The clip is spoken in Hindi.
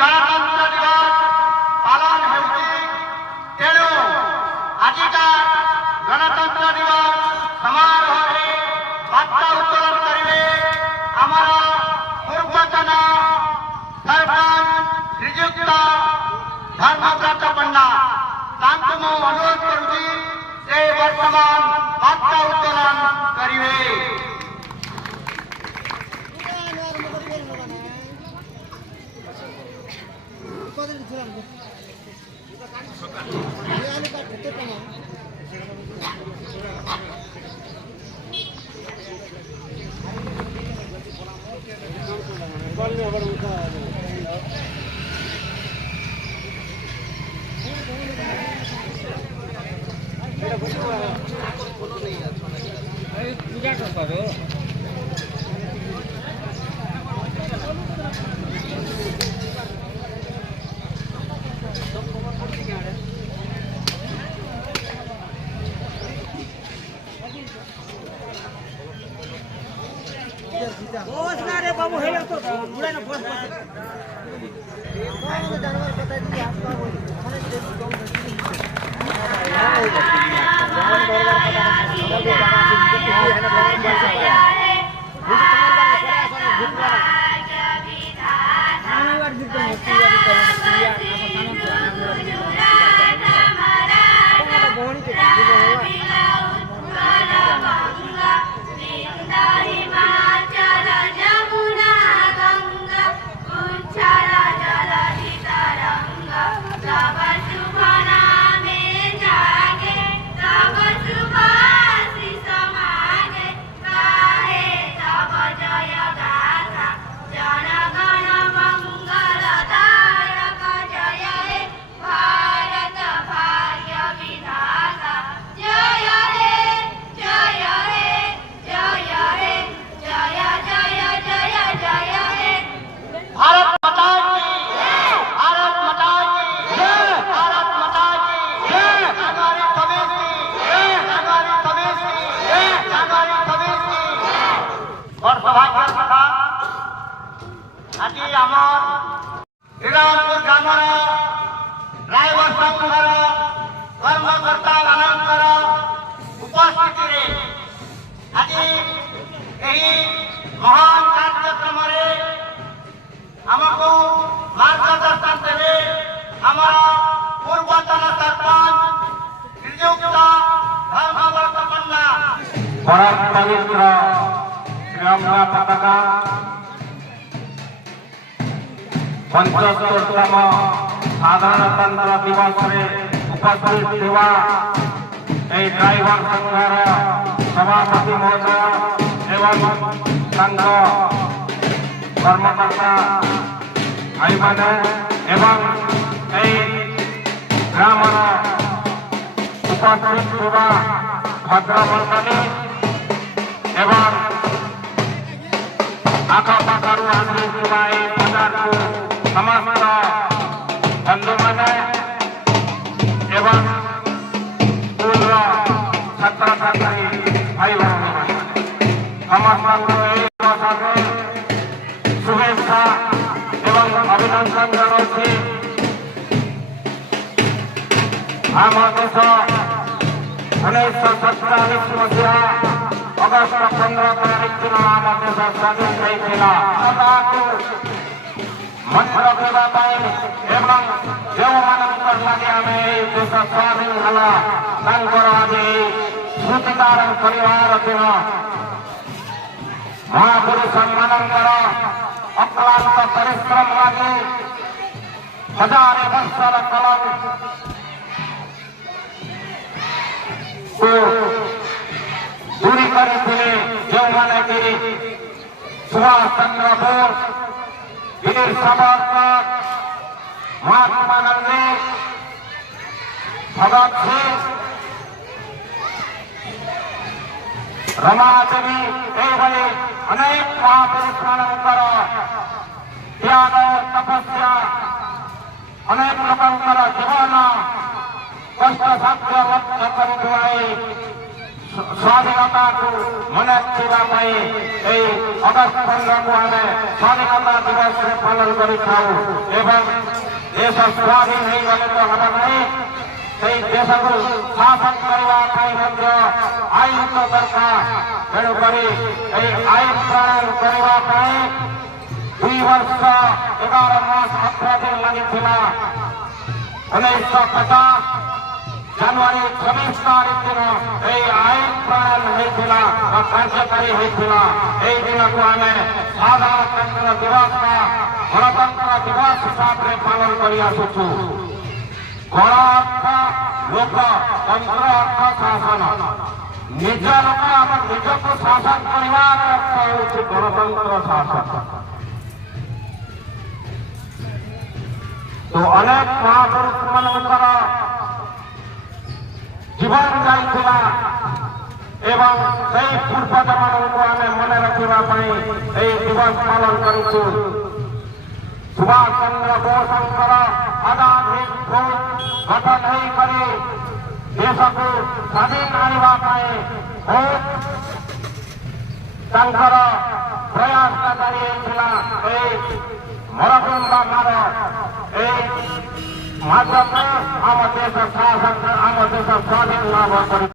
गणतंत्र दिवस पालन होउछि तेणु आजिका गणतंत्र दिवस समारोह बार्ता उत्तोलन करिवे आमर पूर्वतन सरपंच श्रीजुक्त धर्मव्रत पण्डा तांको मु अनुरोध करुछि से वर्तमान बार्ता उत्तोलन करिवे। बस ना रे बाबू हेलो तो बुढ़ा ना बस बस जानवर पता नहीं आप का बोल खाने से कम और सौभाग्य कथा आज आमर श्रीरामपुर ग्रामर रायगढ़ संघर कर्मकर्ता मानकर उपस्थिति आज महान कार्यक्रम आमको मार्गदर्शन देवे आमर पूर्वतन सरपंच श्रीजुक्त धर्मव्रत पण्डा परम पवित्र त्रिरंगा पताका 75तम साधारणतंत्र दिवस उपस्थित थिबा ड्राइवर संघर सभापति महोदय एवं संघ कर्मकर्ता भाई मैंने एवं ग्रामर उपस्थित थिबा भद्रमंडली एवं आखपाखर आसिथिबा बजार को समस्त बंधु मैंने एवं स्कूल छात्र छात्री भाई बहन समस्त शुभेच्छा एवं अभिनंदन जनाऊँ। आम देश 1947 मसीहा अगस्त 15 तारीख दिन आम देश स्वाधीन होता मन रखा एवं जो मानकर लगे आम देश स्वाधीन है आज स्मृतिदार परिवार दिन महापुरुष मानकर अक्लांत परिश्रम लगे हजार वर्षर कलम को दूरी करते जो माने कि सुभाष चंद्र बोस वीर सावरकर महात्मा गांधी भगत सिंह रमादेवी एभली अनेक महापुरुष मानकर त्याग तपस्या अनेक लोकंकर जीवन कष्ट साध्य लक्ष्य कर ସ୍ୱାଧୀନତା କୁ ମନେ ରଖିବା ପାଇଁ ଏହି ଅଗଷ୍ଟ 15 କୁ ଆମେ ସ୍ୱାଧୀନତା ଦିବସରେ ପାଳନ କରିଥାଉ ଏବଂ ଦେଶ ସ୍ୱାଧୀନ ହେଇଗଲେ ତ ହେବ ନାହିଁ ସେହି ଦେଶକୁ ଶାସନ କରିବା ପାଇଁ ମଧ୍ୟ ଆଇନ ତ ଦରକାର ତେଣୁକରି ଏହି ଆଇନ ପ୍ରଣୟନ କରିବା ପାଇଁ 2 ବର୍ଷ 11 ମାସ 18 ଦିନ ଲାଗିଥିଲା 1950 ଜାନୁଆରୀ 26 ତାରିଖ ଦିନ ଏହି ଆଇନ ପ୍ରଣୟନ ହୋଇଥିଲା ବା କାର୍ଯ୍ୟକାରୀ ହୋଇଥିଲା ଏହି ଦିନକୁ ଆମେ ସାଧାରଣତନ୍ତ୍ର ଦିବସ ବା ଗଣତନ୍ତ୍ର ଦିବସ ହିସାବରେ ପାଳନ କରି ଆସୁଛୁ। ଗଣ ଅର୍ଥ ଲୋକ ତନ୍ତ୍ର ଅର୍ଥ ଶାସନ ନିଜ ଲୋକ ଆମ ନିଜକୁ ଶାସନ କରିବାର ଅର୍ଥ ହେଉଛି ଗଣତନ୍ତ୍ର ଶାସନ। ତ ଅନେକ ମହାପୁରୁଷ ମାନଙ୍କର ଜୀବନ ଯାଇଥିଲା ଏବଂ ସେହି ପୂର୍ବଜମାନଙ୍କୁ ଆମେ ମନେ ରଖିବା ପାଇଁ ଏହି ଦିବସ ପାଳନ କରିଛୁ। ସୁଭାଷ ଚନ୍ଦ୍ର ବୋଷଙ୍କର ଆଜାଦ ହିନ୍ଦ ଫୌଜ ଗଠନ ହୋଇକରି ଦେଶକୁ ସ୍ୱାଧୀନ ଆଣିବା ପାଇଁ ବହୁତ ତାଙ୍କର ପ୍ରୟାସ ଜାରି ହୋଇଥିଲା। ଏହି ମରକୁଣ୍ଡା ମାର ଏହି ମାଧ୍ୟମରେ ଆମ ଦେଶ ଶାସନ ଆମ ଦେଶ ସ୍ୱାଧୀନ ଲାଭ କରି